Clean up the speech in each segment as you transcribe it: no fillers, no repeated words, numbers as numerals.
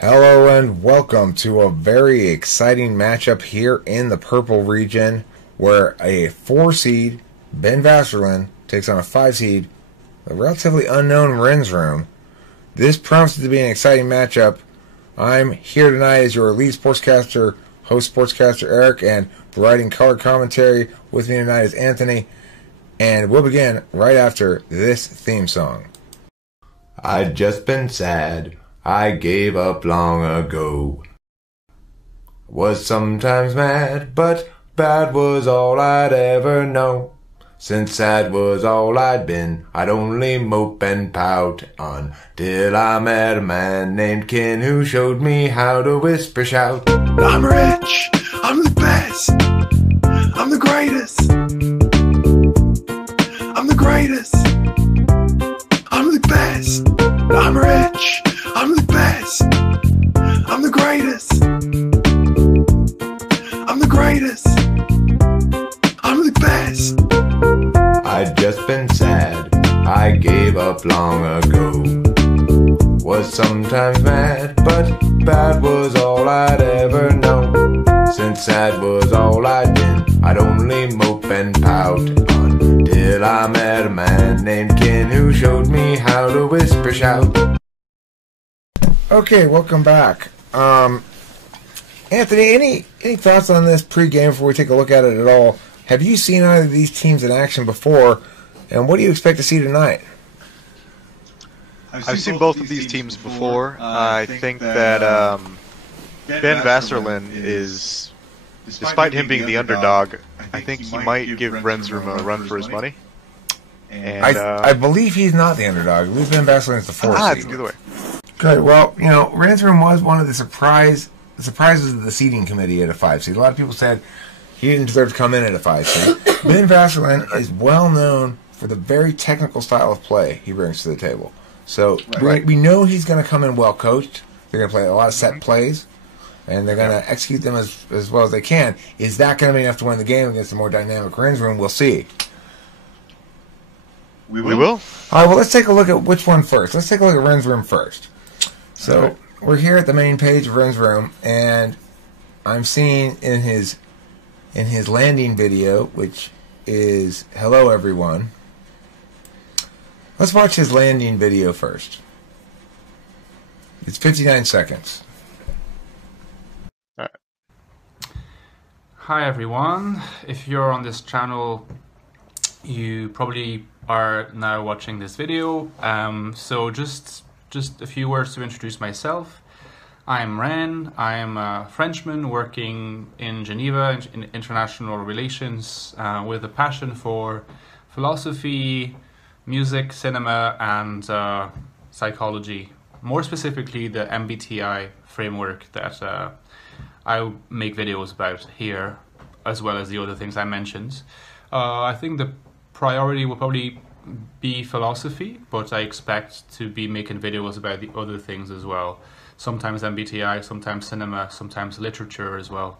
Hello and welcome to a very exciting matchup here in the purple region where a 4 seed, Ben Vaserlan, takes on a 5 seed, a relatively unknown Rensroom. This promises to be an exciting matchup. I'm here tonight as your lead sportscaster, host sportscaster Eric, and providing color commentary with me tonight is Anthony. And we'll begin right after this theme song. I'd just been sad. I gave up long ago. Was sometimes mad, but bad was all I'd ever know. Since sad was all I'd been, I'd only mope and pout until I met a man named Ken who showed me how to whisper shout. I'm rich, I'm the best, I'm the greatest, I'm the greatest, I'm the best, I'm rich, I'm the best, I'm the greatest, I'm the greatest, I'm the best. I'd just been sad, I gave up long ago. Was sometimes mad, but bad was all I'd ever know. Since sad was all I'd been, I'd only mope and pout until I met a man named Ken who showed me how to whisper shout. Okay, welcome back. Anthony, any thoughts on this pregame before we take a look at it at all? Have you seen either of these teams in action before, and what do you expect to see tonight? I've seen both of these teams before. I think that Ben Vaserlan is, despite him being the underdog, I think he might give Rensroom a run for his money. And I believe he's not the underdog. I believe Ben Vaserlan is the 4 seed. It's the other way. Good. Well, you know, Rensroom was one of the surprises of the seeding committee at a 5 seed. A lot of people said he didn't deserve to come in at a 5 seed. Ben Vaserlan is well known for the very technical style of play he brings to the table. So we know he's going to come in well coached. They're going to play a lot of set plays, and they're going to execute them as well as they can. Is that going to be enough to win the game against a more dynamic Rensroom? We'll see. We will. All right, well, let's take a look at which one first. Let's take a look at Rensroom first. So we're here at the main page of Rensroom, and I'm seeing in his landing video, which is hello everyone. Let's watch his landing video first. It's 59 seconds. All right. Hi everyone. If you're on this channel, you probably are now watching this video. So just a few words to introduce myself. I'm Ren. I am a Frenchman working in Geneva in international relations with a passion for philosophy, music, cinema, and psychology. More specifically, the MBTI framework that I make videos about here, as well as the other things I mentioned. I think the priority will probably be philosophy, but I expect to be making videos about the other things as well. Sometimes MBTI, sometimes cinema, sometimes literature as well.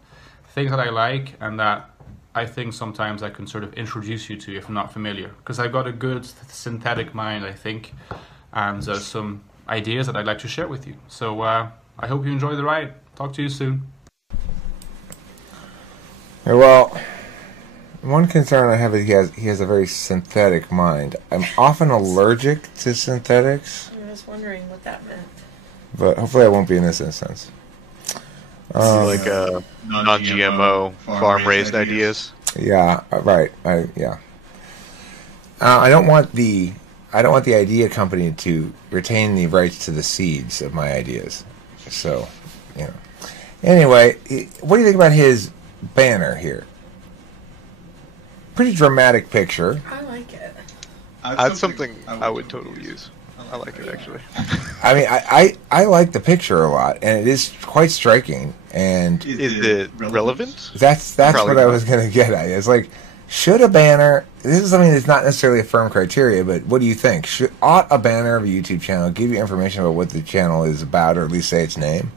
Things that I like and that I think sometimes I can sort of introduce you to if not familiar. Because I've got a good synthetic mind, I think, and some ideas that I'd like to share with you. So I hope you enjoy the ride. Talk to you soon. Well, one concern I have is he has a very synthetic mind. I'm often allergic to synthetics. I was wondering what that meant. But hopefully I won't be in this instance. Like non-GMO, farm-raised ideas. Yeah, right. I don't want the idea company to retain the rights to the seeds of my ideas. So, you know. Anyway, what do you think about his banner here? Pretty dramatic picture. I like it. That's something I would totally use. I like it, actually. I mean, I like the picture a lot, and it is quite striking. And Is it relevant? that's Probably what I not. was going to get at. It's like, should a banner? This is something that's not necessarily a firm criteria, but what do you think? Ought a banner of a YouTube channel give you information about what the channel is about, or at least say its name?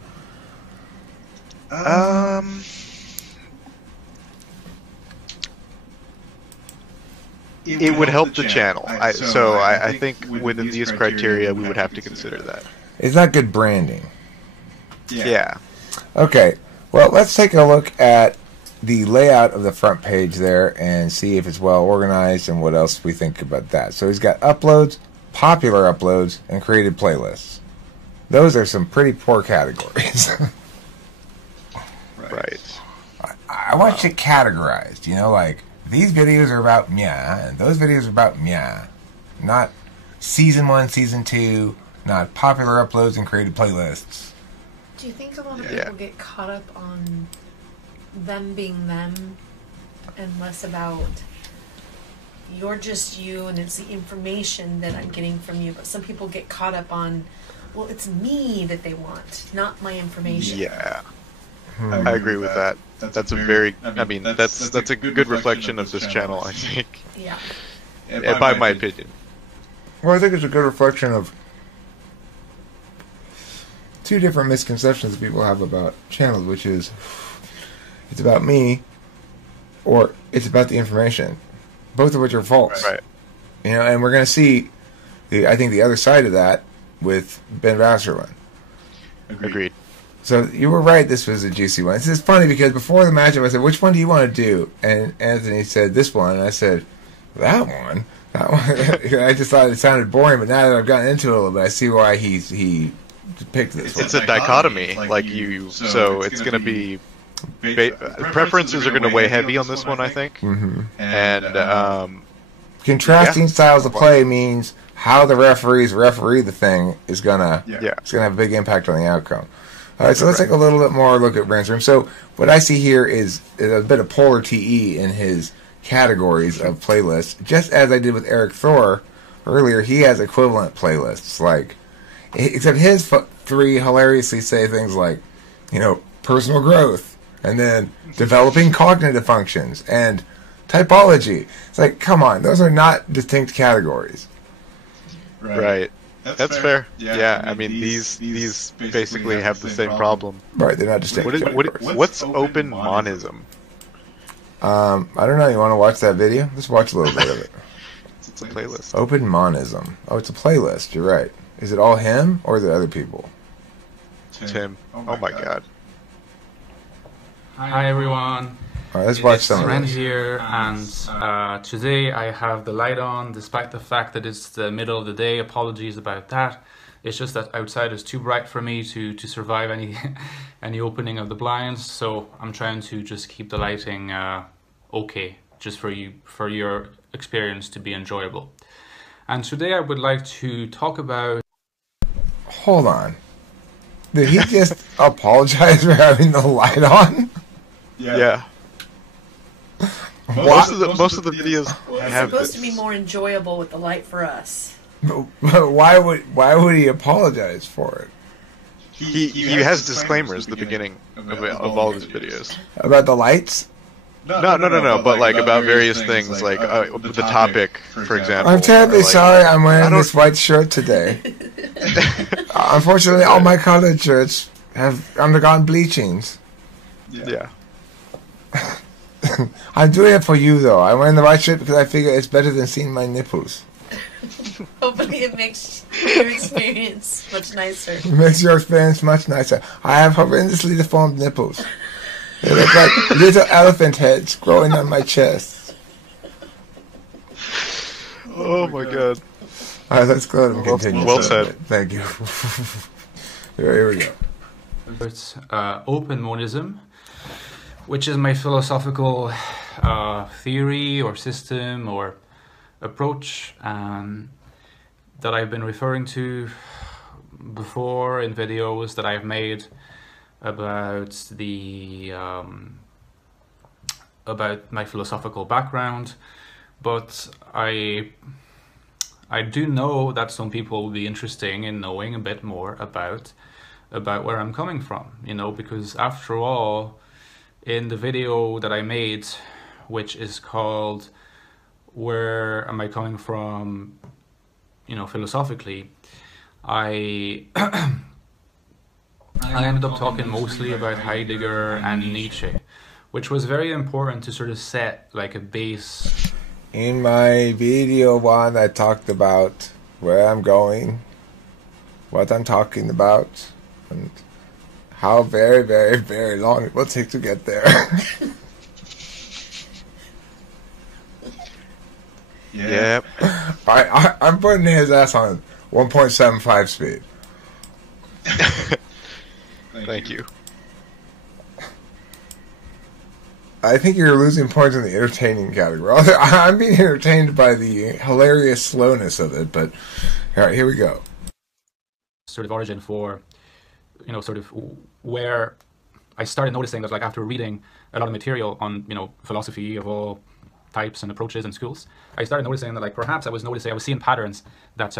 It would help the channel. I think within these criteria, we would have to consider that. It's not good branding. Yeah. Okay, well, let's take a look at the layout of the front page there and see if it's well organized and what else we think about that. So he's got uploads, popular uploads, and created playlists. Those are some pretty poor categories. Right. I want it categorized, you know, like these videos are about meh, and those videos are about meh. Not season 1, season 2, not popular uploads and created playlists. Do you think a lot of people get caught up on them being them and less about you're just you and it's the information that I'm getting from you? But some people get caught up on, well, it's me that they want, not my information. Yeah. I agree with that. That's a very, I mean, that's a good reflection of this channel, I think. Yeah. By my opinion. Well, I think it's a good reflection of two different misconceptions that people have about channels, which is it's about me or it's about the information, both of which are false. Right. You know, and we're going to see, I think, the other side of that with Ben Vaserlan. Agreed. So you were right, this was a juicy one. This is funny because before the matchup I said, which one do you want to do? And Anthony said this one, and I said, that one? That one? I just thought it sounded boring, but now that I've gotten into it a little bit, I see why he picked this one. It's a dichotomy, like you, so it's going to be, preferences are going to weigh heavy on this one, I think. Mm-hmm. And, contrasting styles of play means how the referees referee the thing is gonna it's gonna have a big impact on the outcome. All right, so let's take a little bit more look at Brand's room. So what I see here is a bit of polar TE in his categories of playlists. Just as I did with Eric Thor earlier, he has equivalent playlists. Like, except his three hilariously say things like, you know, personal growth, and then developing cognitive functions, and typology. It's like, come on, those are not distinct categories. Right. That's fair. Yeah, I mean, these basically have the same problem. Right, they're not distinct categories. What's open monism? I don't know, you want to watch that video? Let's watch a little bit of it. It's a playlist. Open monism. Oh, it's a playlist, you're right. Is it all him, or the other people? Tim. Oh my god. Hi everyone. Alright, let's watch some of Ren this. here, and today I have the light on, despite the fact that it's the middle of the day. Apologies about that. It's just that outside is too bright for me to survive any any opening of the blinds, so I'm trying to just keep the lighting okay, just for your experience to be enjoyable. And today I would like to talk about. Hold on. Did he just apologize for having the light on? Yeah. Most of the videos It's have supposed to this. be more enjoyable with the light for us. But why would he apologize for it? He has disclaimers at the beginning of all of his videos. About the lights? No, but like about various things, like the topic, for example. I'm terribly or, like, sorry I'm wearing I don't- this white shirt today. Unfortunately, all my colored shirts have undergone bleachings. Yeah. I'm doing it for you, though. I'm wearing the white shirt because I figure it's better than seeing my nipples. Hopefully it makes your experience much nicer. It makes your experience much nicer. I have horrendously deformed nipples. They look like little elephant heads growing on my chest. Oh my god. All right, let's go ahead and continue. Well said. Thank you. Here we go. It's open monism, which is my philosophical theory or system or approach that I've been referring to before in videos that I've made about the about my philosophical background. But I do know that some people will be interested in knowing a bit more about where I'm coming from, you know, because after all, in the video that I made, which is called Where Am I Coming From, you know, philosophically, I I ended up talking mostly about Heidegger and Nietzsche, which was very important to sort of set like a base. In my video one, I talked about where I'm going, what I'm talking about, and how very, very, very long it will take to get there. Yep. I'm putting his ass on 1.75 speed. Thank you. I think you're losing points in the entertaining category. I'm being entertained by the hilarious slowness of it, but all right, here we go. Sort of origin for, sort of where I started noticing that, like, after reading a lot of material on, philosophy of all types and approaches in schools, I started noticing that, like, perhaps I was seeing patterns that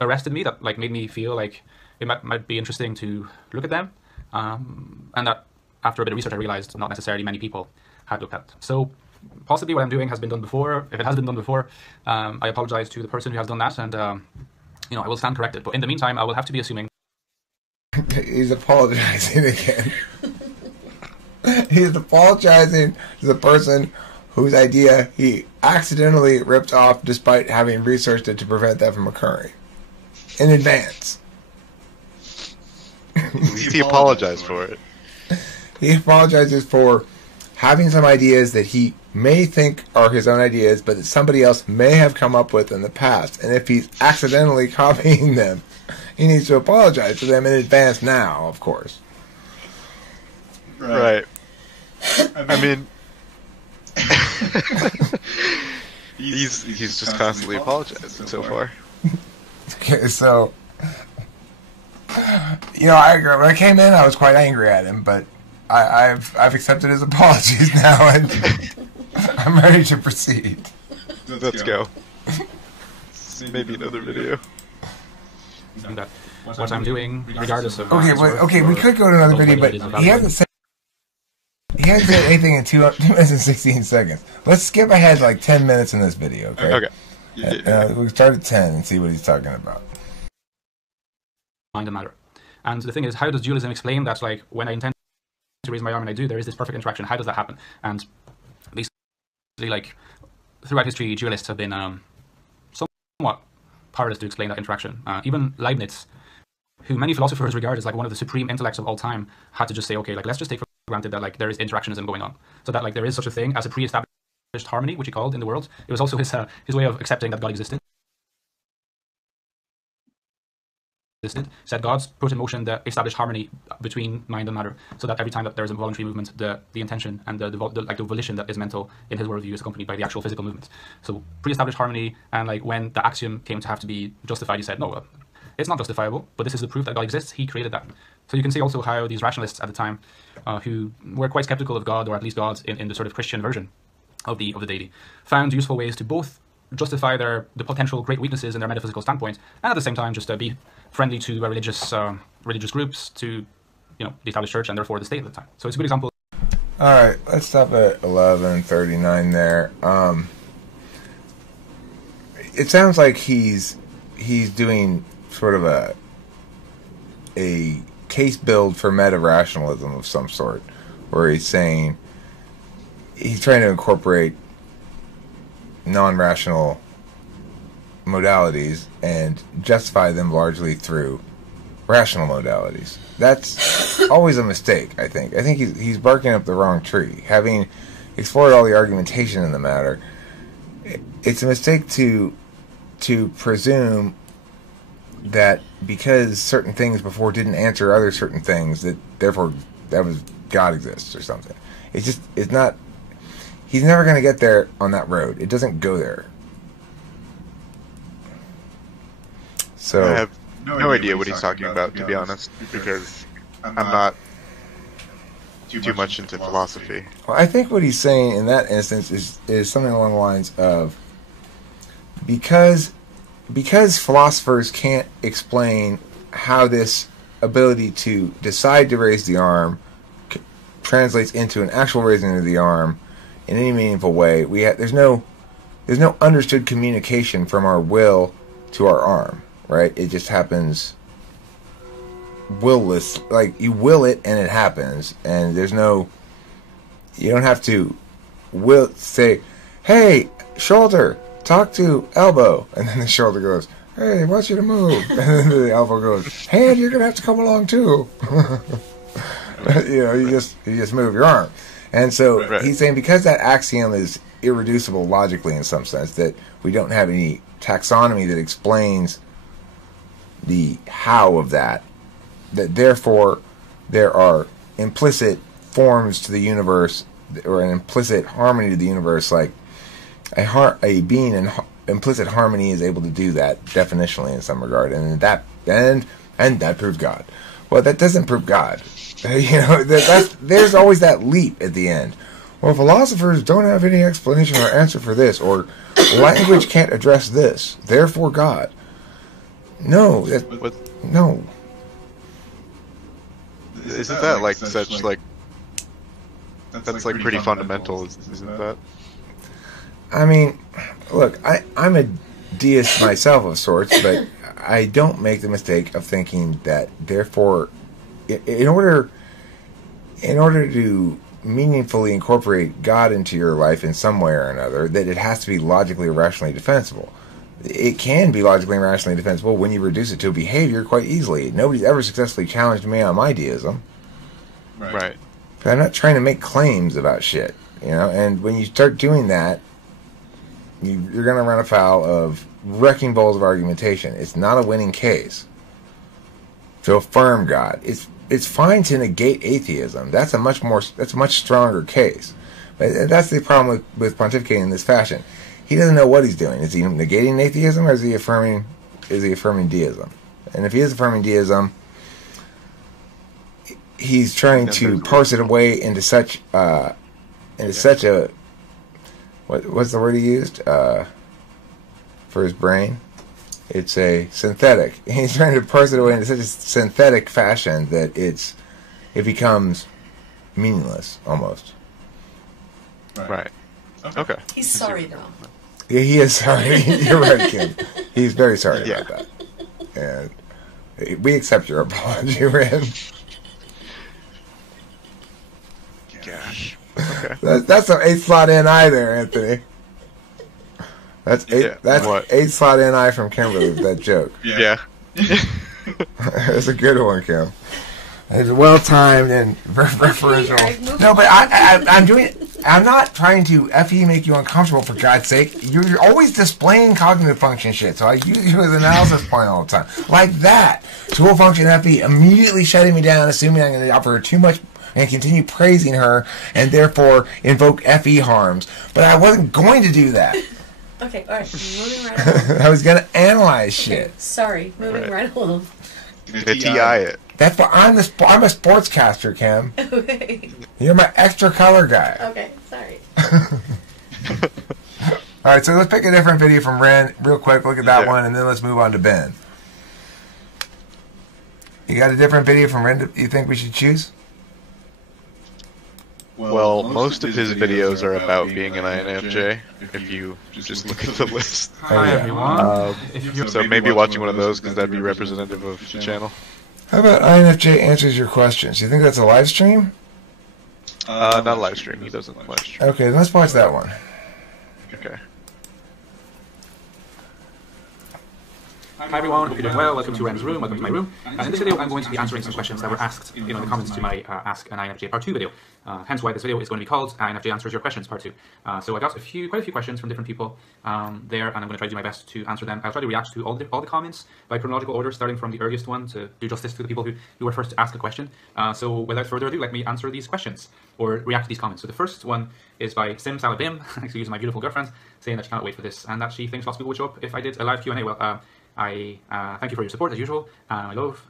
arrested me, that, like, made me feel like it might be interesting to look at them, and that after a bit of research I realized not necessarily many people had looked at. So possibly what I'm doing has been done before. If it has been done before, I apologize to the person who has done that, and I will stand corrected. But in the meantime, I will have to be assuming. He's apologizing again. He's apologizing to the person whose idea he accidentally ripped off despite having researched it to prevent that from occurring in advance. At least he apologized for it. He apologizes for having some ideas that he may think are his own ideas, but that somebody else may have come up with in the past. And if he's accidentally copying them, he needs to apologize to them in advance now, of course. Right. I mean, he's just constantly apologizing so far. Okay, so, I agree. When I came in, I was quite angry at him, but I've accepted his apologies now, and I'm ready to proceed. Let's go. Maybe another video. That what I'm doing, regardless of. Okay, we could go to another video, but he hasn't said anything in 2 minutes and 16 seconds. Let's skip ahead like 10 minutes in this video, okay? Okay. We start at 10 and see what he's talking about. Mind and matter. And the thing is, how does dualism explain that, like, when I intend to raise my arm and I do, there is this perfect interaction? How does that happen? And basically, like, throughout history, dualists have been somewhat powerless to explain that interaction. Even Leibniz, who many philosophers regard as like one of the supreme intellects of all time, had to just say, okay, like, let's just take for granted that, like, there is interactionism going on, so that, like, there is such a thing as a pre-established harmony, which he called in the world. It was also his way of accepting that God existed. Said God's put in motion the established harmony between mind and matter, so that every time that there is a voluntary movement, the intention and the volition that is mental in his worldview is accompanied by the actual physical movement. So pre-established harmony, and, like, when the axiom came to have to be justified, he said, no, it's not justifiable, but this is the proof that God exists. He created that. So you can see also how these rationalists at the time, who were quite skeptical of God, or at least gods in the sort of Christian version of the deity, found useful ways to both justify the potential great weaknesses in their metaphysical standpoint, and at the same time just be friendly to religious groups, to the established church, and therefore the state at the time. So it's a good example. All right, let's stop at 11:39 there. It sounds like he's doing sort of a case build for meta-rationalism of some sort, where he's saying he's trying to incorporate non-rational modalities and justify them largely through rational modalities. That's always a mistake, I think. I think he's barking up the wrong tree. Having explored all the argumentation in the matter, it's a mistake to presume that because certain things before didn't answer other certain things, that therefore that was God exists or something. It's not. He's never going to get there on that road. It doesn't go there. So I have no idea what he's talking about, to be honest, because I'm not too much into philosophy. Well, I think what he's saying in that instance is something along the lines of because philosophers can't explain how this ability to decide to raise the arm translates into an actual raising of the arm in any meaningful way. There's no understood communication from our will to our arm, right? It just happens willless. Like, you will it and it happens, and you don't have to say, hey, shoulder, talk to elbow, and then the shoulder goes, Hey, I want you to move. And then the elbow goes, Hand, you're going to have to come along too. You just move your arm. And so he's saying because that axiom is irreducible logically in some sense, that we don't have any taxonomy that explains the how of that therefore there are implicit forms to the universe, or an implicit harmony to the universe, like a being in implicit harmony is able to do that definitionally in some regard, and that proves God. Well, that doesn't prove God. There's always that leap at the end. Well, philosophers don't have any explanation or answer for this, or language can't address this, therefore God. No, no. Isn't that like such like that's like pretty fundamental, isn't that? I mean, look, I'm a deist myself of sorts, but I don't make the mistake of thinking that therefore, in order to meaningfully incorporate God into your life in some way or another, that it has to be logically or rationally defensible. It can be logically and rationally defensible when you reduce it to a behavior quite easily. Nobody's ever successfully challenged me on my deism. Right. But I'm not trying to make claims about shit, and when you start doing that, you're going to run afoul of wrecking balls of argumentation. It's not a winning case to affirm God. It's fine to negate atheism. That's a much stronger case. But that's the problem with pontificating in this fashion. He doesn't know what he's doing. Is he negating atheism, or is he affirming deism? And if he is affirming deism, he's trying to parse it away into such a what's the word he used for his brain? It's a synthetic. He's trying to parse it away into such a synthetic fashion that it becomes meaningless almost. Right. Okay. He's sorry though. Yeah, he is sorry. You're right, Kim. He's very sorry about that. And we accept your apology, Ren. Gosh. Okay. That's an 8 slot NI there, Anthony. That's eight. Yeah, that's what? 8 slot NI from Kimberly with that joke. Yeah. That's a good one, Kim. It's well timed and referential. Eric, No, but I'm not trying to FE make you uncomfortable, for God's sake. You're always displaying cognitive function shit, so I use you as an analysis point all the time. Like that. Tool function FE immediately shutting me down, assuming I'm going to offer her too much and continue praising her, and therefore invoke FE harms. But I wasn't going to do that. Okay, alright, moving right along. I was going to analyze shit. Okay, sorry, moving right along. TI it. That's what I'm a sportscaster, Kim. Okay. You're my extra color guy. Okay, sorry. Alright, so let's pick a different video from Ren real quick. Look at that one, and then let's move on to Ben. You got a different video from Ren you think we should choose? Well, most of his videos are about being an INFJ, if you just look at the list. Hi everyone. So maybe watching one of those, because that'd be representative of the channel. How about INFJ answers your questions? You think that's a live stream? Not a live stream. He doesn't live stream. Okay, let's watch that one. Okay. Hi everyone, hope you're doing well. Welcome to Ren's room, welcome to my room. In this video I'm going to be answering some questions that were asked in the comments to my Ask an INFJ Part 2 video. Hence why this video is going to be called INFJ Answers Your Questions Part 2. So I got quite a few questions from different people there, and I'm going to try to do my best to answer them. I'll try to react to all the comments by chronological order, starting from the earliest one to do justice to the people who were first to ask a question. So without further ado, let me answer these questions, or react to these comments. So the first one is by Sim Salabim, excuse my beautiful girlfriend, saying that she cannot wait for this, and that she thinks lots of people would show up if I did a live Q&A. Well, I thank you for your support as usual. I love.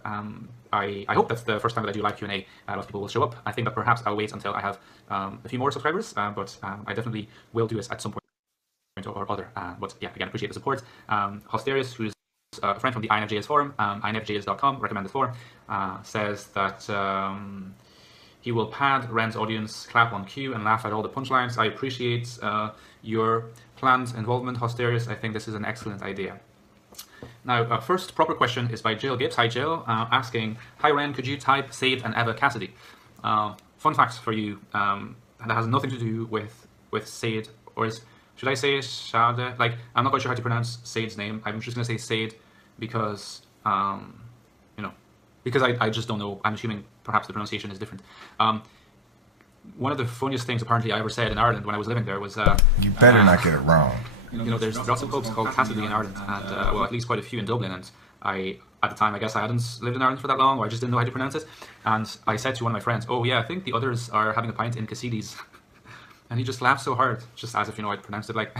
I hope that's the first time that I do live Q&A. Lots of people will show up. I think that perhaps I'll wait until I have a few more subscribers, but I definitely will do this at some point or other. But yeah, again, appreciate the support. Hosterius, who's a friend from the INFJs forum, infjs.com, recommend this forum, says that he will pad Ren's audience, clap on cue, and laugh at all the punchlines. I appreciate your planned involvement, Hosterius. I think this is an excellent idea. Now, first proper question is by Jill Gibbs. Hi, Jill. Asking, hi, Ren, could you type Sade and Eva Cassidy? Fun fact for you, and that has nothing to do with Sade, or should I say Sade? Like, I'm not quite sure how to pronounce Sade's name. I'm just going to say Sade because you know, because I just don't know. I'm assuming perhaps the pronunciation is different. One of the funniest things apparently I ever said in Ireland when I was living there was You better not get it wrong. you know, there's lots of pubs called Cassidy in Ireland, and well, at least quite a few in Dublin. And at the time, I guess I hadn't lived in Ireland for that long, or I just didn't know how to pronounce it. And I said to one of my friends, "Oh yeah, I think the others are having a pint in Cassidy's," and he just laughed so hard, just as if, you know, I'd pronounced it like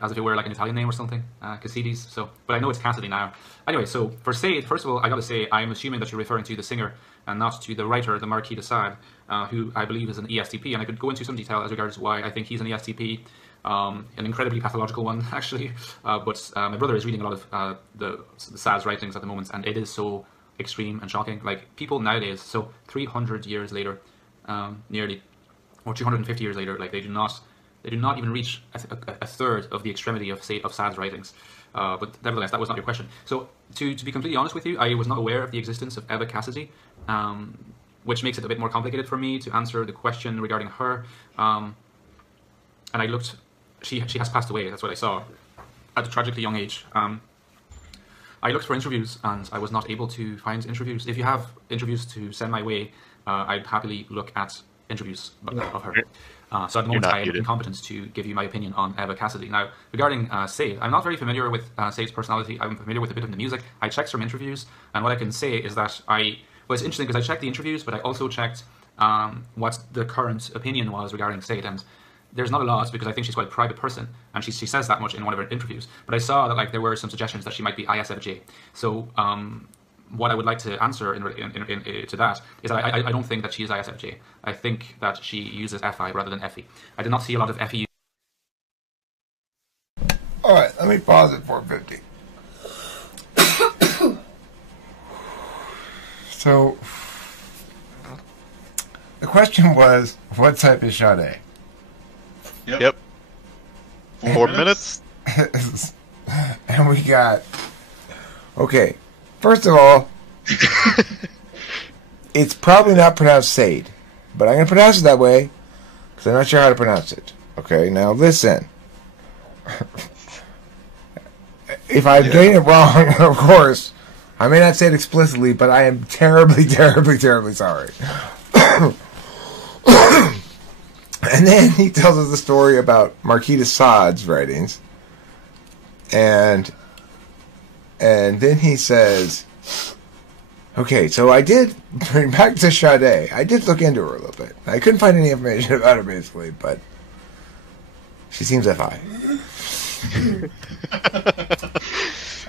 as if it were like an Italian name or something, Cassidy's. So, but I know it's Cassidy now. Anyway, so for Sade, first of all, I got to say, I'm assuming that you're referring to the singer and not to the writer, the Marquis de Sade, who I believe is an ESTP, and I could go into some detail as regards why I think he's an ESTP. An incredibly pathological one, actually. But my brother is reading a lot of the Sade's writings at the moment, and it is so extreme and shocking. Like, people nowadays, so 300 years later, nearly, or 250 years later, like, they do not even reach a third of the extremity of Sade's writings. But nevertheless, that was not your question. So, to be completely honest with you, I was not aware of the existence of Eva Cassidy, which makes it a bit more complicated for me to answer the question regarding her. And I looked. She has passed away. That's what I saw at a tragically young age. I looked for interviews and I was not able to find interviews. If you have interviews to send my way, I'd happily look at interviews of her. So at the moment, I am incompetent to give you my opinion on Eva Cassidy. Now, regarding Sade, I'm not very familiar with Sade's personality. I'm familiar with a bit of the music. I checked some interviews, and what I can say is that well, it's interesting because I checked the interviews, but I also checked what the current opinion was regarding Sade, and there's not a lot, because I think she's quite a private person, and she says that much in one of her interviews. But I saw that, like, there were some suggestions that she might be ISFJ. So what I would like to answer to that is that I don't think that she is ISFJ. I think that she uses FI rather than FE. I did not see a lot of FE. All right, let me pause at 450. So the question was, what type is Sade? Yep. 4 minutes. And we got... Okay, first of all, it's probably not pronounced Sade, but I'm going to pronounce it that way because I'm not sure how to pronounce it. Okay, now listen. If I'm getting it wrong, of course, I may not say it explicitly, but I am terribly, terribly, terribly sorry. And then he tells us the story about Marquis de Sade's writings. And then he says, okay, so I did bring back to Sade. I did look into her a little bit. I couldn't find any information about her, basically, but she seems FI.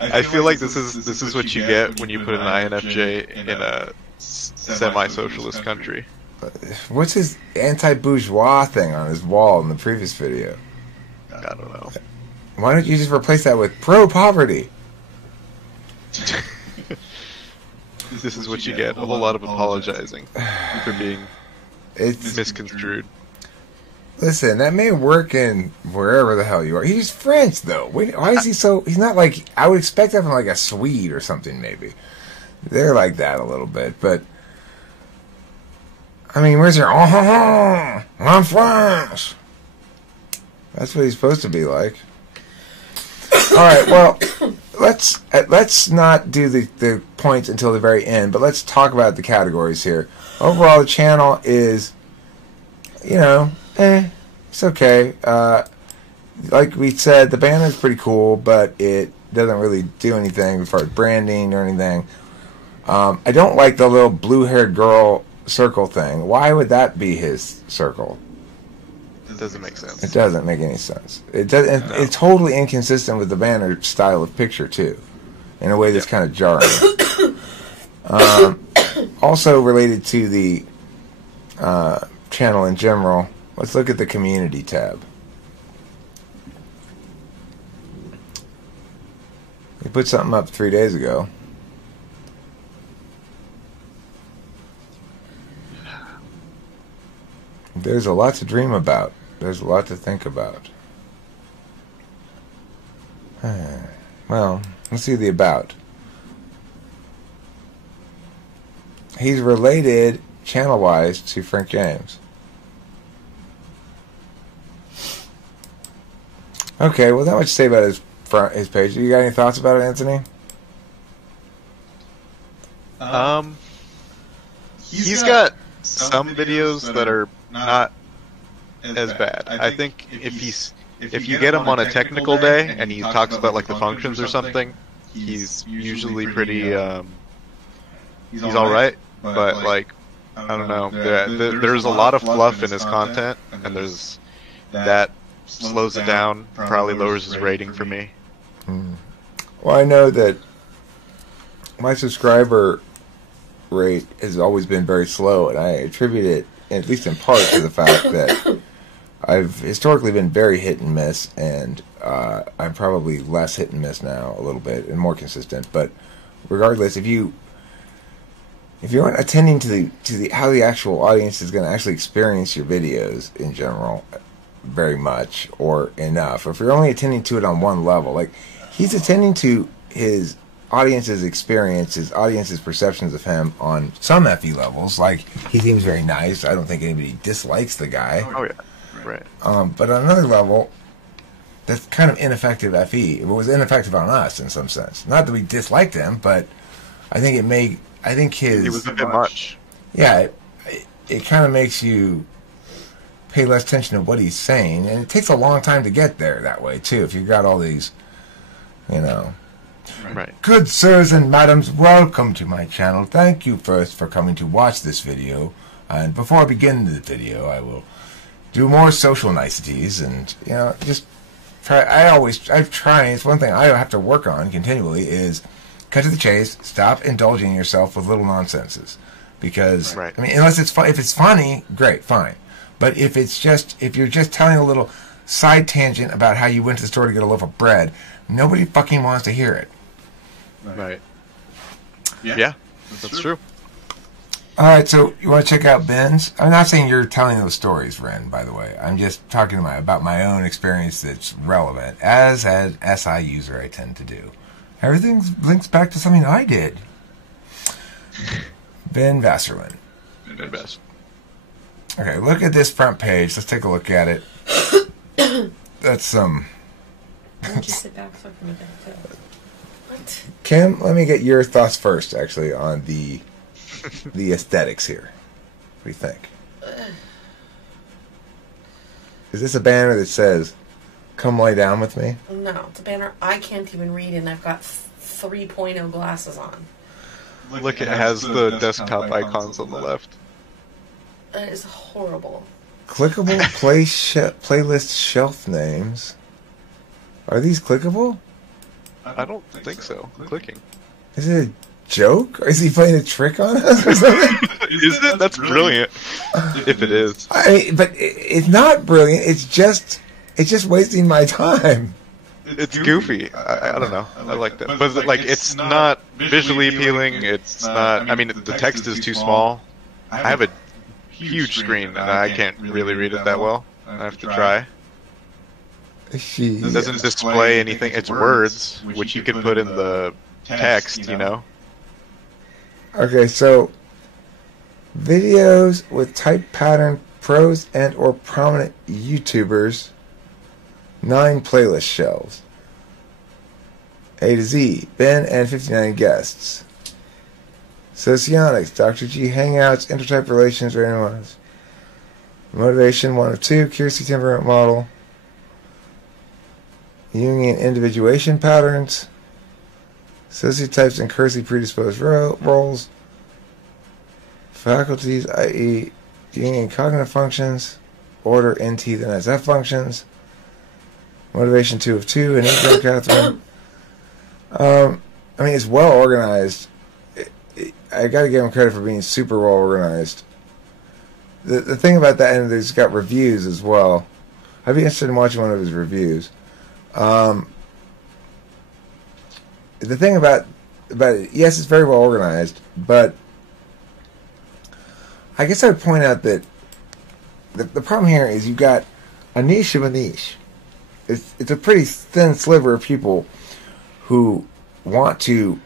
I feel like this is what you get when you put an INFJ in a semi-socialist country. What's his anti-bourgeois thing on his wall in the previous video? I don't know. Why don't you just replace that with pro-poverty? This is what you get. A whole lot of apologizing for being misconstrued. Listen, that may work in wherever the hell you are. He's French, though. Why is he so... He's not like... I would expect that from like a Swede or something, maybe. They're like that a little bit, but... I mean, where's your... I'm French! That's what he's supposed to be like. Alright, well... Let's not do the points until the very end, but let's talk about the categories here. Overall, the channel is... You know... it's okay. Like we said, the banner is pretty cool, but it doesn't really do anything as far as branding or anything. I don't like the little blue-haired girl circle thing. Why would that be his circle? It doesn't make sense. It doesn't make any sense. It does. No. It's totally inconsistent with the banner style of picture too, in a way that's kind of jarring. Also related to the channel in general. Let's look at the community tab. We put something up 3 days ago. There's a lot to dream about. There's a lot to think about. Well, let's see the about. He's related channel-wise to Frank James. Okay, well, not much to say about his page. You got any thoughts about it, Anthony? He's got some videos that are not as bad. I think if you get him on a technical day and he talks about like the functions or something, he's usually pretty he's all right. But like I don't know, there's a lot of fluff in his content, and there's that slows it down, probably lowers his rating for me. Well, I know that my subscriber rate has always been very slow, and I attribute it, at least in part, to the fact that I've historically been very hit and miss, and I'm probably less hit and miss now a little bit and more consistent. But regardless, if you aren't attending to the how the actual audience is going to actually experience your videos in general very much or enough, or if you're only attending to it on one level, like he's attending to his audience's experience, his audience's perceptions of him on some FE levels. Like, he seems very nice. I don't think anybody dislikes the guy. Oh, yeah. Right. But on another level, that's kind of ineffective FE. It was ineffective on us in some sense. Not that we disliked him, but I think his... It was a bit much. Yeah, it kind of makes you pay less attention to what he's saying, and it takes a long time to get there that way, too, if you've got all these, you know... Right. Good sirs and madams, welcome to my channel. Thank you first for coming to watch this video. And before I begin the video, I will do more social niceties and, you know, just try. I've tried, it's one thing I have to work on continually is cut to the chase, stop indulging yourself with little nonsenses. Because, right. I mean, unless it's if it's funny, great, fine. But if you're just telling a little side tangent about how you went to the store to get a loaf of bread, nobody fucking wants to hear it. Right. Yeah, that's true. Alright, so you want to check out Ben's? I'm not saying you're telling those stories, Ren, by the way. I'm just talking about my own experience that's relevant. As an SI user, I tend to do. Everything links back to something I did. Ben Vaserlan. Ben Vaserlan. Okay, look at this front page. Let's take a look at it. That's Just sit back so I can make it too. What? Kim, let me get your thoughts first, actually, on the aesthetics here. What do you think? Is this a banner that says, "Come lay down with me"? No, it's a banner I can't even read, and I've got 3.0 glasses on. Look, it has the desktop icons on the left. It is horrible. Clickable playlist shelf names. Are these clickable? I don't think so. Clicking. Is it a joke? Or is he playing a trick on us or something? Isn't it? That's brilliant. If it is. But it's not brilliant. It's just wasting my time. It's goofy. I don't know. I like that. But like, it's not visually appealing. It's not. I mean, the text is too small. I have a huge screen, and I can't really read it that well. I have to try. It doesn't display anything. It's words, which you can put in the text, you know. Okay, so videos with type pattern, pros and or prominent YouTubers, 9 playlist shelves. A to Z, Ben and 59 guests. Socionics, Dr. G, Hangouts, Intertype Relations, Randomized. Motivation 1 of 2, Kiersey Temperament Model. Jungian individuation patterns, sociotypes and cursively predisposed roles, faculties, i.e., Jungian cognitive functions, order NT then SF functions, motivation 2 of 2, and John Catherine. I mean, it's well organized. I got to give him credit for being super well organized. The thing about that, and it's got reviews as well. I'd be interested in watching one of his reviews. The thing about it, yes, it's very well organized, but I guess I would point out that the problem here is you've got a niche of a niche. It's a pretty thin sliver of people who want to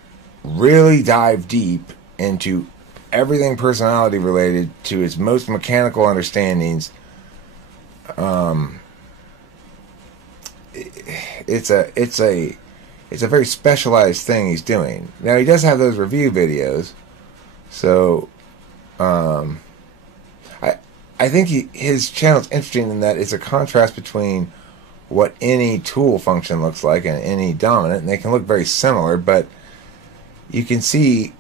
really dive deep into everything personality related to its most mechanical understandings. It's a very specialized thing he's doing. Now, he does have those review videos, So, I think his channel's interesting in that it's a contrast between what any tool function looks like and any dominant, and they can look very similar, but you can see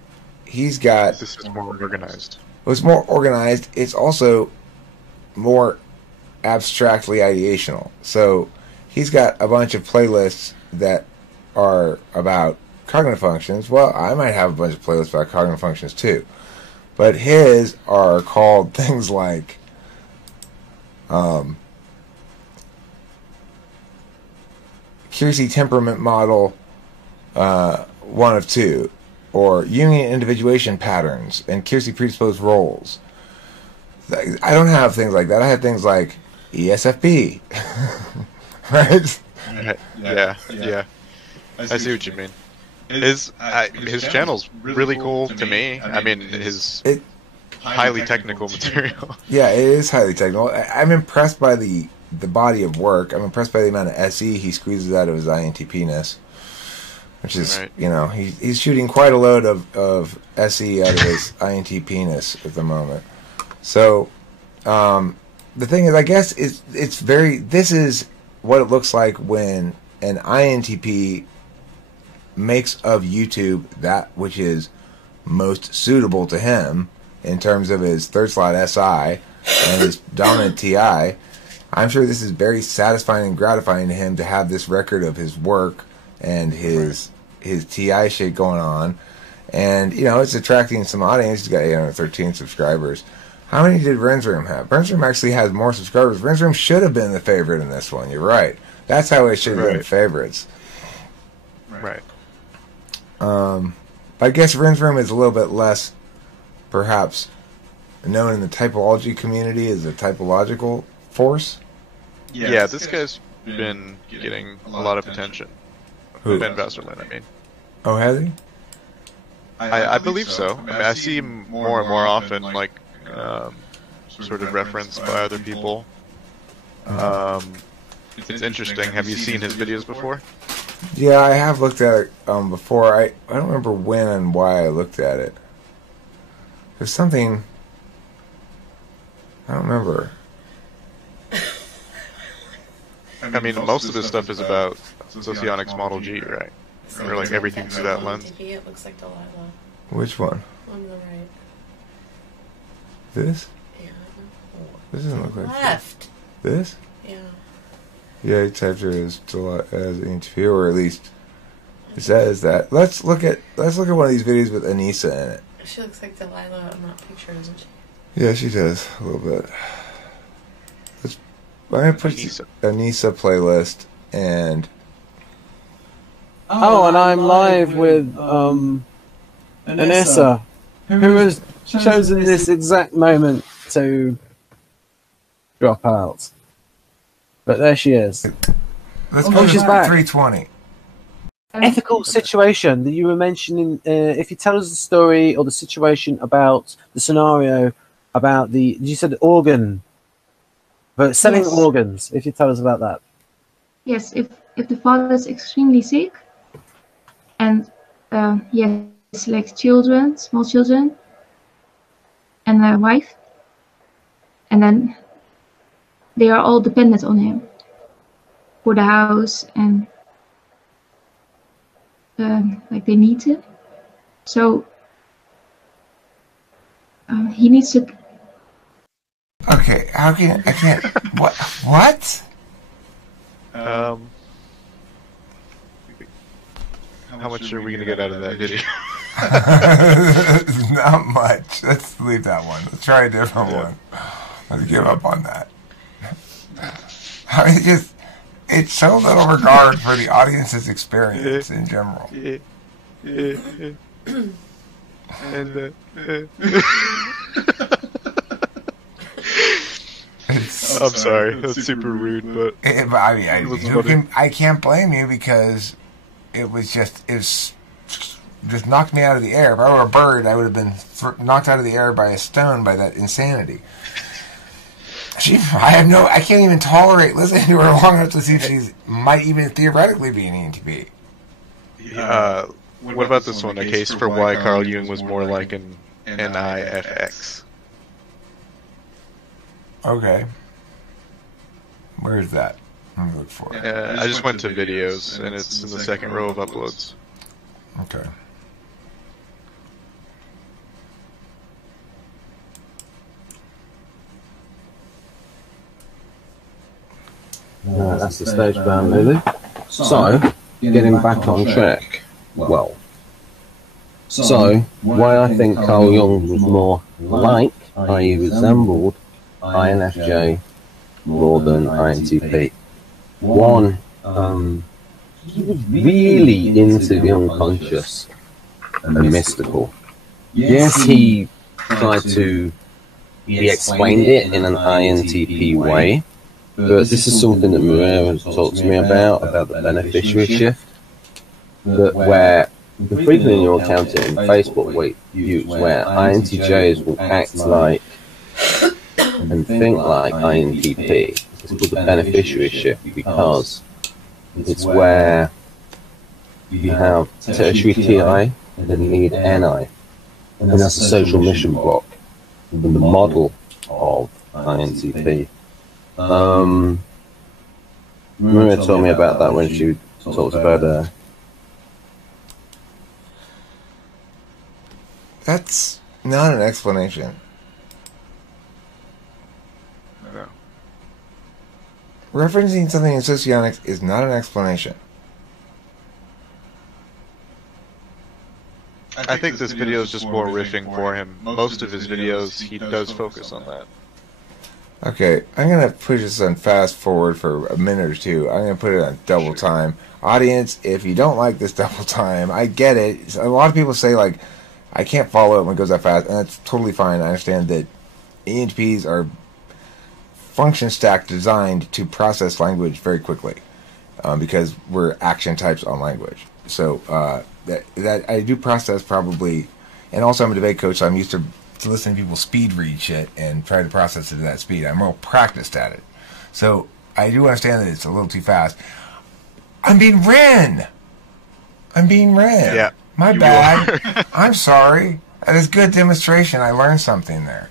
he's got... This is more organized. Well, it's more organized. It's also more abstractly ideational. So he's got a bunch of playlists that are about cognitive functions. Well, I might have a bunch of playlists about cognitive functions too. But his are called things like Keirsey temperament model 1 of 2, or Jungian individuation patterns and Keirsey predisposed roles. I don't have things like that. I have things like ESFP. Right? Yeah. I see what you mean. His channel's really cool to me. I mean, his highly technical material. Yeah, it is highly technical. I'm impressed by the body of work. I'm impressed by the amount of SE he squeezes out of his INTP-ness, which is, right. You know, he's shooting quite a load of SE out of his INTP-ness at the moment. So, the thing is, I guess, this is what it looks like when an INTP makes of YouTube that which is most suitable to him in terms of his third slot SI and his dominant TI. I'm sure this is very satisfying and gratifying to him to have this record of his work and his TI shit going on. And, you know, it's attracting some audience. He's got 813 subscribers. How many did Rensroom have? Rensroom actually has more subscribers. Rensroom should have been the favorite in this one. You're right. That's how it should have been favorites. Right. I guess Rensroom is a little bit less, perhaps, known in the typology community as a typological force. Yeah, this guy's been getting a lot of attention. Who? Ben Vaserlan, I mean. Oh, has he? I believe so. I mean, I see him more and more often, like, sort of referenced by other people. It's interesting. Have you seen his videos before? Yeah, I have looked at it before. I don't remember when and why I looked at it. There's something... I don't remember. I mean, most of this stuff is about Socionics Model G, right? Or like everything through that lens. It looks like Delilah. Which one? On the right. This? Yeah. This doesn't look like Left. this. Yeah. Yeah, he typed her as interview, or at least it says that. Let's look at one of these videos with Anissa in it. She looks like Delilah on that picture, doesn't she? Yeah, she does a little bit. I'm gonna put Anissa playlist and. Oh, and I'm live with Anissa, who has chosen this exact moment to drop out. But there she is. Let's go she's to back. 320. Ethical situation that you were mentioning. If you tell us the story or the situation about the scenario about you said organ, but selling organs. If you tell us about that. Yes, if the father is extremely sick, and he has like children, small children, and a wife, and then they are all dependent on him for the house, and like they need him. So he needs to. Okay, I can't. What? How much are we going to get out of that video? Not much. Let's leave that one. Let's try a different one. Let's give up on that. I mean, it's so little regard for the audience's experience in general. And I'm sorry, that's super rude, but I can't blame you because it was just knocked me out of the air. If I were a bird, I would have been knocked out of the air by a stone by that insanity. I can't even tolerate listening to her long enough to see if she might even theoretically be an ENTP. What about this one? A case for why Carl Jung was more like an NIFX. Okay. Where is that? Let me look for it. I just went to videos, and it's in the second row of uploads. Okay. That's the stage bound, Lulu. So, getting back on track. Well, so why I think Carl Jung was more like, i.e. resembled, INFJ more than INTP. One, he was really into the unconscious and mystical. Yes, he tried to, he explained it in an INTP way, but this is something that Maria talked to me about the beneficiary shift, that where the frequent in your accounting in Facebook use where INTJs will act like and think like INTP. It's called the beneficiary shift because it's where you have tertiary TI and lead NI, and that's a social mission block, the model of INTP. Maria told me about that when she talked about That's not an explanation. No. Referencing something in socionics is not an explanation. I think this video is just more riffing for him. Most of his videos, he does focus on that. Okay, I'm going to push this on fast forward for a minute or two. I'm going to put it on double time. Audience, if you don't like this double time, I get it. A lot of people say, like, I can't follow it when it goes that fast, and that's totally fine. I understand that ENTPs are function stack designed to process language very quickly because we're action types on language. So that I do process probably, and also I'm a debate coach, so I'm used to listening to people speed read shit and try to process it at that speed. I'm real practiced at it. So I do understand that it's a little too fast. I'm being ran. Yeah. My bad. I'm sorry. That is good demonstration. I learned something there.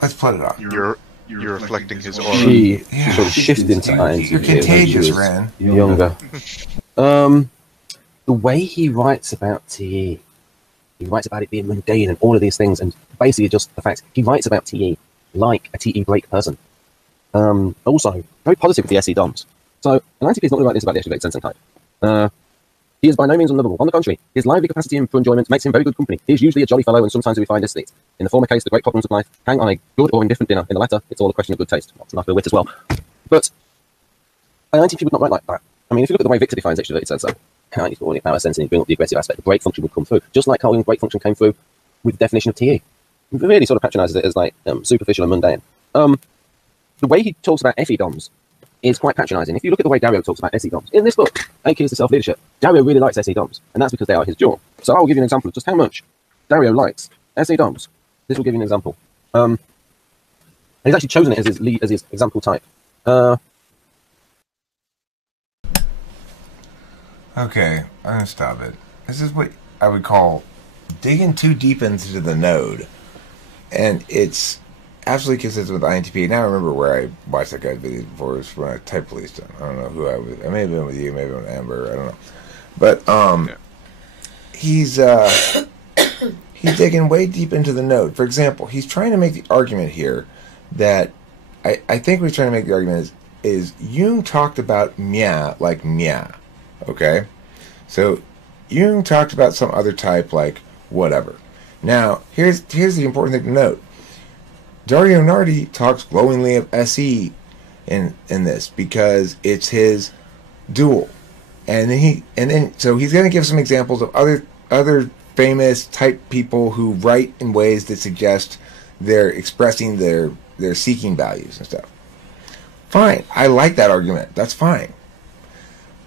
Let's put it on. You're reflecting his aura. she sort of shifted into INTP. You're contagious, Ren. Younger. The way he writes about TE, he writes about it being mundane and all of these things, and basically just the fact he writes about TE like a TE break person. Also, very positive with the SE DOMs. So, an INTP is not going to write this about the extrovert sensing type. He is by no means unlovable. On the contrary, his lively capacity for enjoyment makes him very good company. He is usually a jolly fellow, and sometimes we find dissonance. In the former case, the great problems of life hang on a good or indifferent dinner. In the latter, it's all a question of good taste. Not enough of wit as well. But an INTP would not write like that. I mean, if you look at the way Victor defines extroverted sensor, how he's got power sensing, bring up the aggressive aspect, the break function would come through. Just like Carl Jung's break function came through with the definition of TE. He really sort of patronizes it as like superficial and mundane. The way he talks about FE DOMs is quite patronizing. If you look at the way Dario talks about SE DOMs in this book, 8 Keys to Self-Leadership, Dario really likes SE DOMs, and that's because they are his jaw. So I will give you an example of just how much Dario likes SE DOMs. This will give you an example. And he's actually chosen it as his example type. Okay, I'm going to stop it. This is what I would call digging too deep into the node. And it's absolutely consistent with INTP. Now I remember where I watched that guy's videos before. It was when I type policed him. I don't know who I was. I may have been with you, maybe with Amber. I don't know. But he's digging way deep into the node. For example, he's trying to make the argument here that I think what he's trying to make the argument is Jung talked about Mia like Mia. Okay? So Jung talked about some other type like whatever. Now, here's the important thing to note. Dario Nardi talks glowingly of SE in this because it's his dual, and then so he's going to give some examples of other famous type people who write in ways that suggest they're expressing their seeking values and stuff. Fine, I like that argument. That's fine.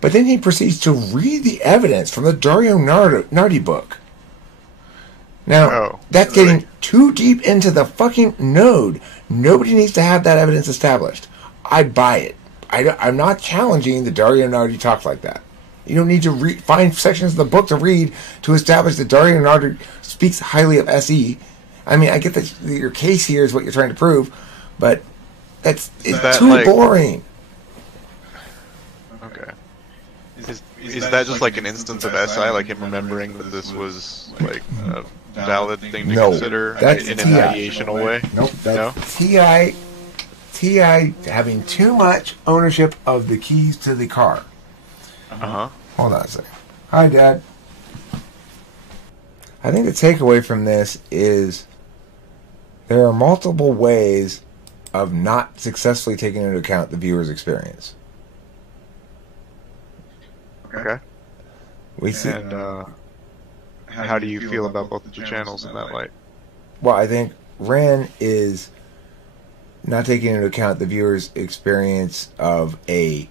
But then he proceeds to read the evidence from the Dario Nardi book. Now, that's getting too deep into the fucking node. Nobody needs to have that evidence established. I buy it. I'm not challenging the Dario Nardi talks like that. You don't need to find sections of the book to read to establish that Dario Leonardo speaks highly of SE. I mean, I get that your case here is what you're trying to prove, but it's too boring. Okay. Is that just like an instance of SI, like him remembering that this was like a valid thing to consider in an ideational way? Nope. That's TI having too much ownership of the keys to the car. Hold on a second. Hi, Dad. I think the takeaway from this is there are multiple ways of not successfully taking into account the viewer's experience. Okay. We see. And how do you feel about both of the channels in that light? Well, I think Ren is not taking into account the viewer's experience of a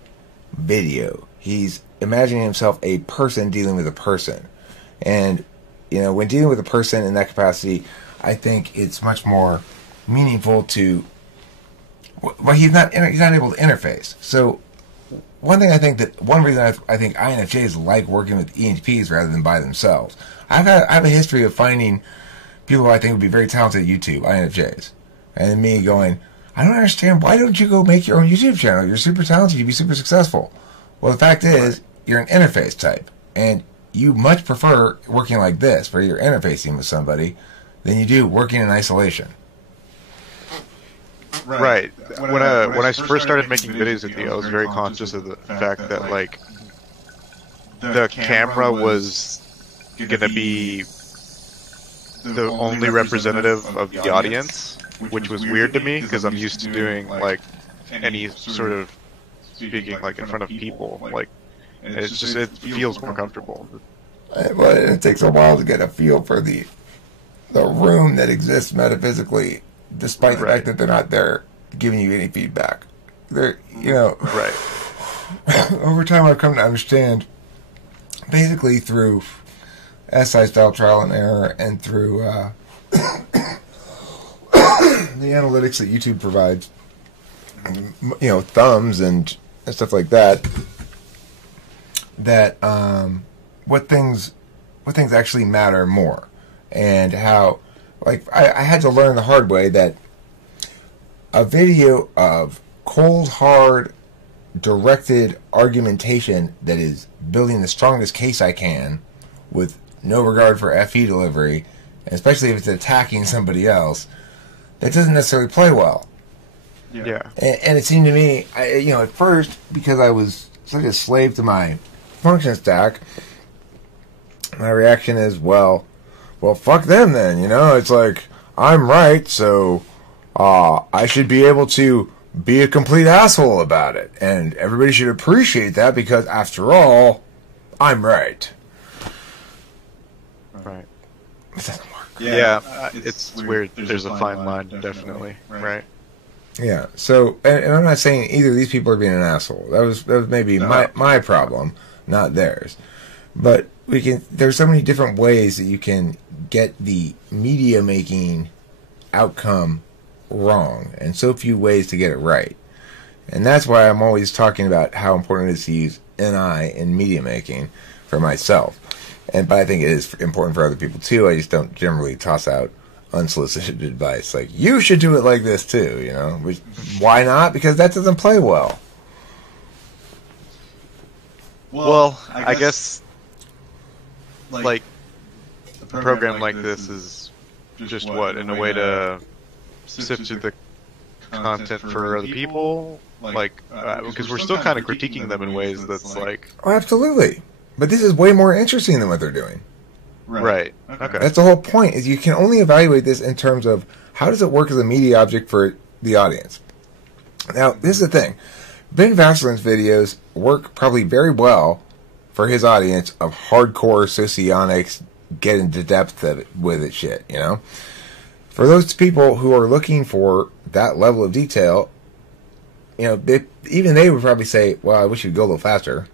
video. He's imagining himself a person dealing with a person. And, you know, when dealing with a person in that capacity, I think it's much more meaningful to... Well, he's not able to interface. So, one reason I think INFJs like working with ENTPs rather than by themselves. I have a history of finding people who I think would be very talented at YouTube, INFJs. And then me going, I don't understand, why don't you go make your own YouTube channel? You're super talented, you'd be super successful. Well, the fact is, you're an interface type. And you much prefer working like this, where you're interfacing with somebody, than you do working in isolation. Right. When I first started making videos with you, I was very conscious of the fact that, like, the camera was gonna be the only representative of the audience, which was weird to me because I'm used to doing like any sort of speaking like in front of people, like it feels more comfortable. Well, it takes a while to get a feel for the room that exists metaphysically, despite the fact that they're not there giving you any feedback. They're, you know, over time I've come to understand, basically through SI style trial and error and through the analytics that YouTube provides, you know, thumbs and stuff like that, that what things actually matter more, and how, like, I had to learn the hard way that a video of cold hard directed argumentation that is building the strongest case I can with no regard for FE delivery, and especially if it's attacking somebody else, that doesn't necessarily play well. Yeah. And it seemed to me, you know, at first, because I was such a slave to my function stack, my reaction is, well, fuck them then, you know? It's like, I'm right, so I should be able to be a complete asshole about it. And everybody should appreciate that because, after all, I'm right. Right. It doesn't work. Yeah, it's weird. There's a fine line, definitely. Right. Yeah. So, and I'm not saying either of these people are being an asshole. That was maybe my problem, not theirs. But there's so many different ways that you can get the media making outcome wrong, and so few ways to get it right. And that's why I'm always talking about how important it is to use NI in media making for myself. But I think it is important for other people too. I just don't generally toss out unsolicited advice like, you should do it like this too, you know? Why not? Because that doesn't play well. Well, I guess like a program like this is just what, in a way to sift through the content for other people, like because we're still kind of critiquing them in ways that's like, oh, absolutely. But this is way more interesting than what they're doing. Right. Okay. That's the whole point, is you can only evaluate this in terms of how does it work as a media object for the audience. Now, this is the thing. Ben Vaserlan's videos work probably very well for his audience of hardcore socionics, get into depth with it shit, you know? For those people who are looking for that level of detail, you know, even they would probably say, well, I wish you'd go a little faster.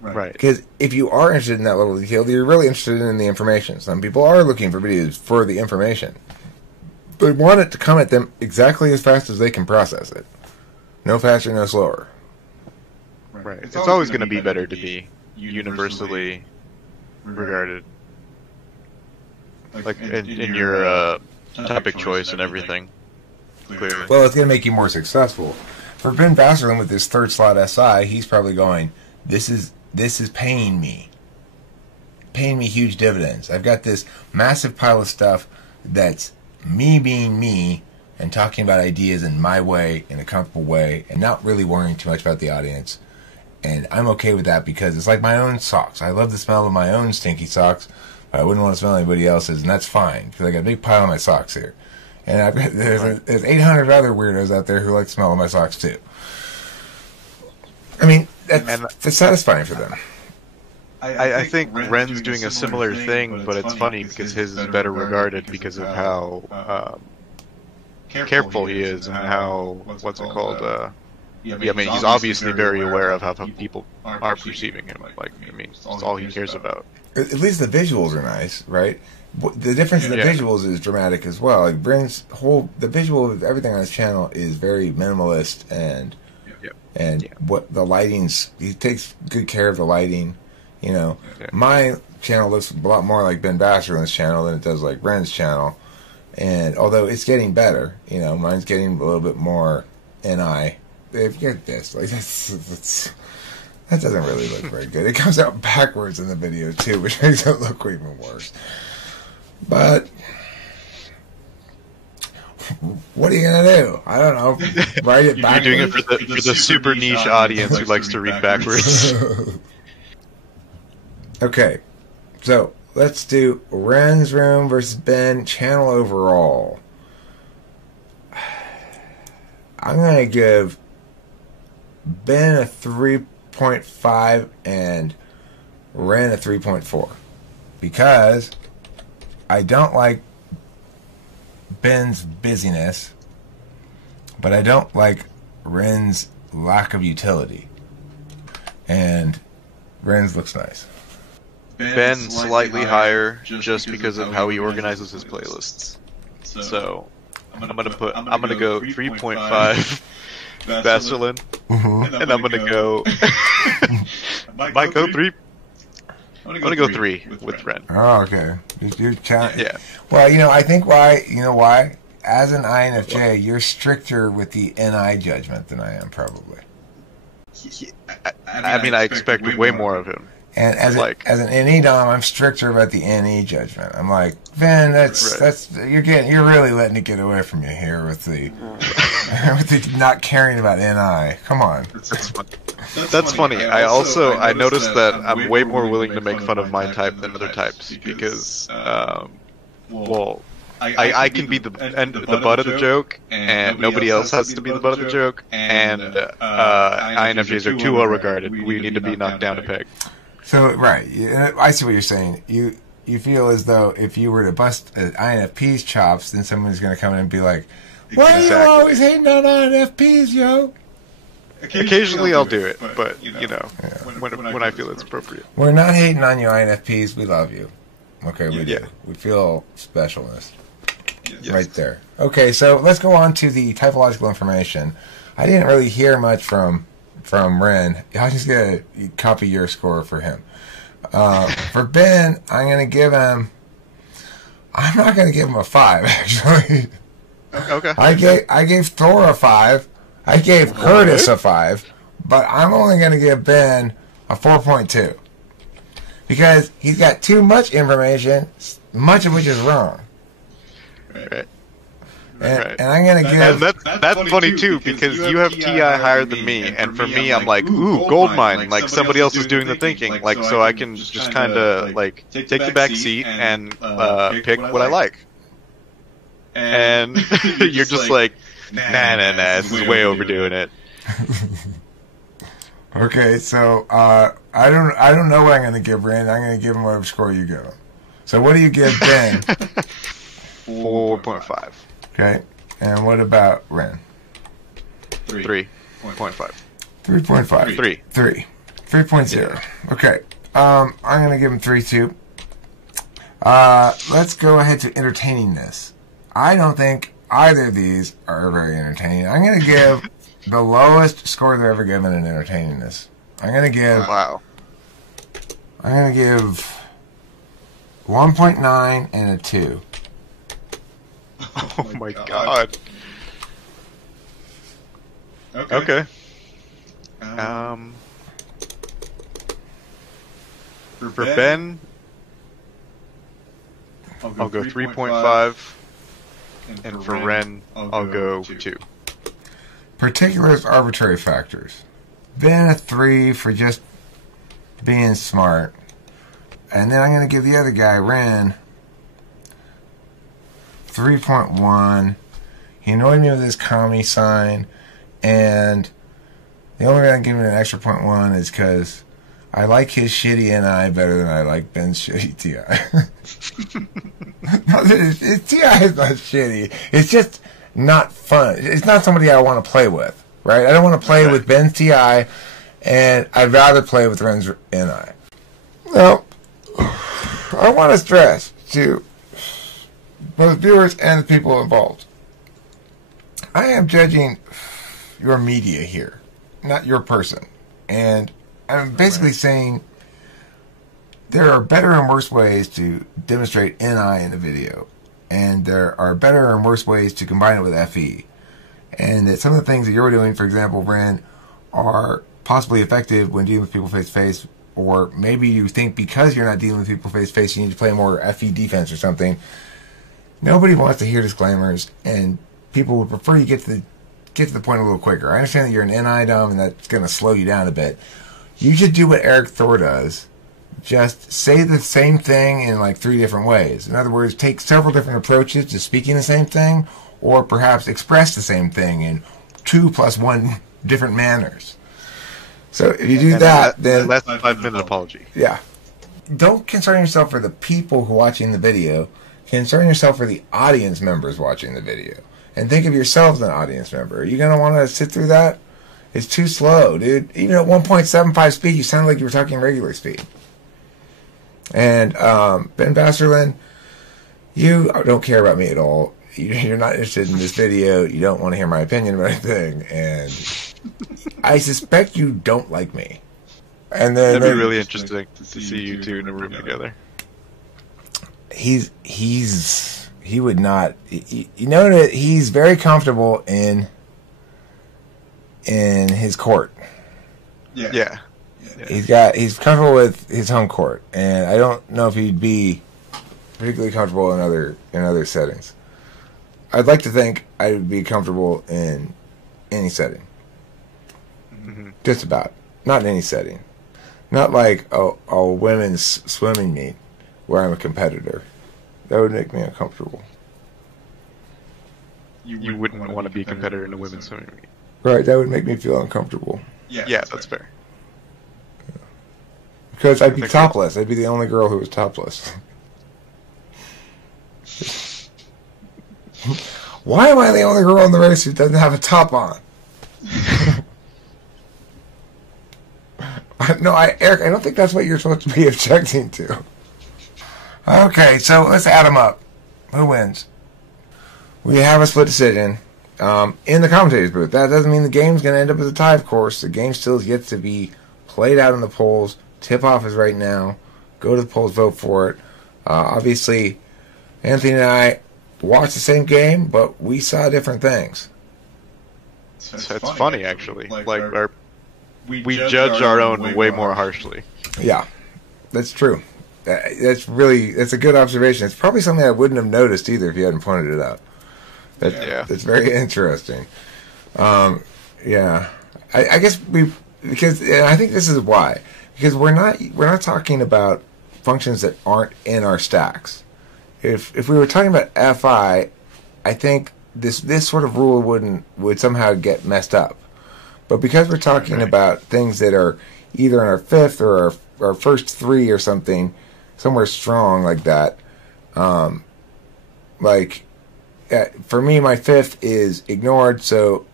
Right. Because if you are interested in that level of detail, you're really interested in the information. Some people are looking for videos for the information. They want it to come at them exactly as fast as they can process it. No faster, no slower. Right. It's always going to be better to be universally regarded. Like in your topic choice and everything. Clearly. Well, it's going to make you more successful. For Ben Vaserlan with his third slot SI, he's probably going, this is paying me huge dividends. I've got this massive pile of stuff that's me being me and talking about ideas in my way, in a comfortable way, and not really worrying too much about the audience. And I'm okay with that because it's like my own socks. I love the smell of my own stinky socks, but I wouldn't want to smell anybody else's, and that's fine because I got a big pile of my socks here. And I've got, there's 800 other weirdos out there who like the smell of my socks too. I mean, that's satisfying for them. I think Ren's doing a similar thing, but it's funny because his is better regarded because of how careful he is and how, what's it called, I mean, he's obviously very aware of how people are perceiving him. Like, I mean, it's all he cares about. At least the visuals are nice, right? The difference in the visuals is dramatic as well. Like the visual of everything on his channel is very minimalist and what the lighting's, he takes good care of the lighting. You know, my channel looks a lot more like Ben Vaserlan's channel than it does like Ren's channel. And although it's getting better, you know, mine's getting a little bit more NI. If you get this, like that doesn't really look very good. It comes out backwards in the video too, which makes it look even worse. But what are you gonna do? I don't know. Write it backwards. You're doing it for the super niche audience who likes to read backwards. Okay, so let's do Ren's room versus Ben channel overall. I'm gonna give Ben a 3.5 and Ren a 3.4 because I don't like Ben's busyness, but I don't like Ren's lack of utility. And Ren's looks nice. Ben slightly higher just because of how he organizes his playlists. So I'm gonna go 3.5 Vaserlan, and I'm gonna go might go 3. I'm gonna go 3 with Ren. Oh, okay. Yeah. Well, you know, I think why? As an INFJ, you're stricter with the NI judgment than I am, probably. I mean, I expect way more of him. And as an NE Dom, I'm stricter about the NE judgment. I'm like, Ben, that's you're really letting it get away from you here with the with the not caring about NI. Come on. That's funny. I noticed that I'm way more willing to make fun of my type than other types because, well, I can be the butt of the joke, and nobody else has to be the butt of the joke, and INFJs are too well regarded. We need to be knocked down a peg. So, right, I see what you're saying. You feel as though if you were to bust INFP's chops, then someone's going to come in and be like, why are you always hating on INFPs, yo? Occasionally I'll do it, but, you know, when I feel it's appropriate. We're not hating on you INFPs, we love you. Okay, we do. We feel specialness. Yes. Right there. Okay, so let's go on to the typological information. I didn't really hear much from Ren. I'm just going to copy your score for him. For Ben, I'm not going to give him a 5, actually. Okay. I gave Thor a 5. I gave Curtis a 5. But I'm only going to give Ben a 4.2. Because he's got too much information, much of which is wrong. Right. And I'm gonna give. And that's funny too because you have TI higher than me, and for me, I'm like, ooh, gold mine. Like somebody else is doing the thinking. Like so, I can just kind of like take the back seat and pick what I like. And you're just like, nah, this is way overdoing it. Okay, so I don't know what I'm gonna give Rand. I'm gonna give him whatever score you give him. So what do you give Ben? 4.5. Okay, and what about Ren? 3.5. 3.5. 3. 3.0. Okay, I'm gonna give him 3.2. Let's go ahead to entertainingness. I don't think either of these are very entertaining. I'm gonna give the lowest score they've ever given in entertainingness I'm gonna give. Wow. I'm gonna give 1.9 and a 2. Oh my god. Okay. For Ben, I'll go 3.5, and for Ren, I'll go 2. Particulars, arbitrary factors. Ben a 3 for just being smart. And then I'm going to give the other guy, Ren, 3.1. He annoyed me with his commie sign. And the only reason I'm giving it an extra 0.1 is because I like his shitty NI better than I like Ben's shitty TI. His TI is not shitty. It's just not fun. It's not somebody I want to play with, right? I don't want to play with Ben's TI, and I'd rather play with Ren's NI. Now, I want to stress to both viewers and the people involved, I am judging your media here, not your person. And I'm basically saying there are better and worse ways to demonstrate NI in a video. And there are better and worse ways to combine it with FE. And that some of the things that you're doing, for example, Ren, are possibly effective when dealing with people face-to-face. Or maybe you think because you're not dealing with people face-to-face, you need to play more FE defense or something. Nobody wants to hear disclaimers, and people would prefer you get to the point a little quicker. I understand that you're an NI dom, and that's going to slow you down a bit. You should do what Eric Thor does. Just say the same thing in like 3 different ways. In other words, take several different approaches to speaking the same thing, or perhaps express the same thing in 2 + 1 different manners. So if you do that, then less than 5-minute apology. Yeah. Don't concern yourself for the people who are watching the video. Concern yourself for the audience members watching the video. And think of yourself as an audience member. Are you going to want to sit through that? It's too slow, dude. Even at 1.75 speed, you sound like you were talking regular speed. And Ben Vaserlan, you don't care about me at all. You're not interested in this video. You don't want to hear my opinion about anything. And I suspect you don't like me. And then it'd be really interesting to see you two in a room together. He would not. You know that he's very comfortable in his court. Yeah. He's comfortable with his home court, and I don't know if he'd be particularly comfortable in other settings. I'd like to think I would be comfortable in any setting. Mm-hmm. Just about. Not in any setting. Not like a women's swimming meet where I'm a competitor. That would make me uncomfortable. You wouldn't want to be a competitor in a women's swimming meet. Right, that would make me feel uncomfortable. Yeah, that's fair. Because I'd be topless. I'd be the only girl who was topless. Why am I the only girl in the race who doesn't have a top on? No, Eric, I don't think that's what you're supposed to be objecting to. Okay, so let's add them up. Who wins? We have a split decision in the commentator's booth. That doesn't mean the game's going to end up as a tie, of course. The game still is yet to be played out in the polls. Tip-off is right now. Go to the polls, vote for it. Obviously, Anthony and I watched the same game, but we saw different things. It's funny, actually. We judge our own way more harshly. Yeah, that's true. That's a good observation. It's probably something I wouldn't have noticed either if you hadn't pointed it out. That's very interesting. Yeah, I guess because I think this is why, because we're not talking about functions that aren't in our stacks. If we were talking about FI, I think this sort of rule would somehow get messed up. But because we're talking about things that are either in our fifth or our first 3 or something, somewhere strong like that, for me, my fifth is ignored, so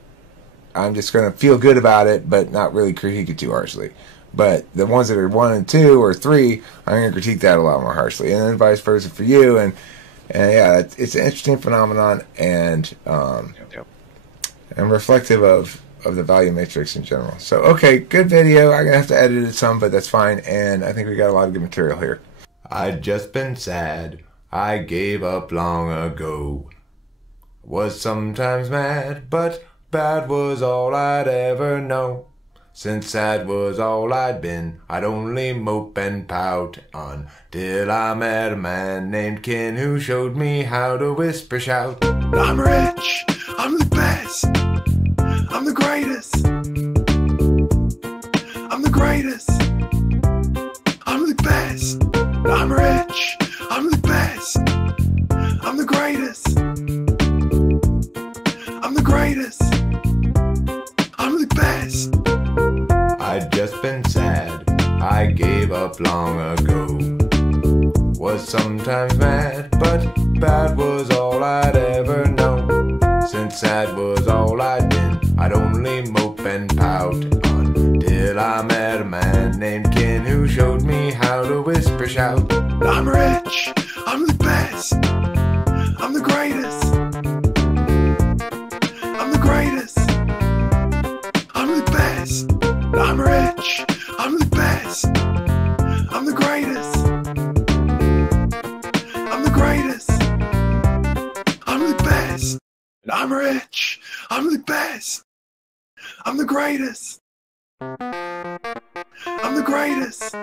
I'm just going to feel good about it, but not really critique it too harshly. But the ones that are 1 and 2 or 3, I'm going to critique that a lot more harshly, and then vice versa for you. And yeah, it's an interesting phenomenon, and reflective of of the value matrix in general. So, okay, good video. I'm going to have to edit it some, but that's fine. And I think we got a lot of good material here. I'd just been sad. I gave up long ago. Was sometimes mad, but bad was all I'd ever know. Since sad was all I'd been, I'd only mope and pout until I met a man named Ken who showed me how to whisper shout. I'm rich, I'm the best, I'm the greatest, I'm the greatest, I'm the best. I'm rich, I'm the best, I'm the greatest, I'm the greatest, I'm the best. I'd just been sad, I gave up long ago. Was sometimes mad, but bad was all I'd ever know. Since sad was all I'd been, I'd only mope and pout until I met a man named Ken who showed me how to whisper shout. I'm rich, I'm the best, I'm the greatest, I'm the greatest, I'm the best. I'm rich, I'm the best, I'm the greatest, I'm the greatest, I'm the best. I'm rich, I'm the best, I'm the greatest, I'm the greatest,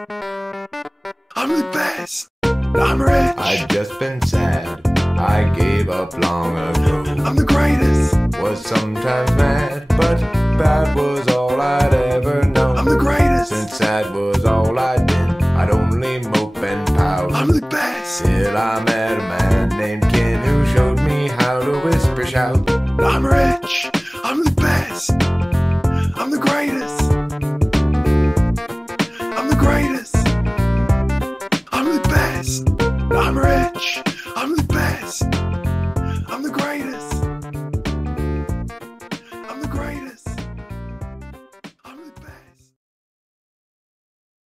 I'm the best. I'm rich. I'd just been sad, I gave up long ago. I'm the greatest. Was sometimes mad, but bad was all I'd ever known. I'm the greatest. Since sad was all I'd been, I'd only mope and pout. I'm the best. Till I met a man named Ken who showed me how to whisper shout. I'm rich, I'm the best, I'm the greatest, I'm the greatest, I'm the best. I'm rich, I'm the best, I'm the greatest.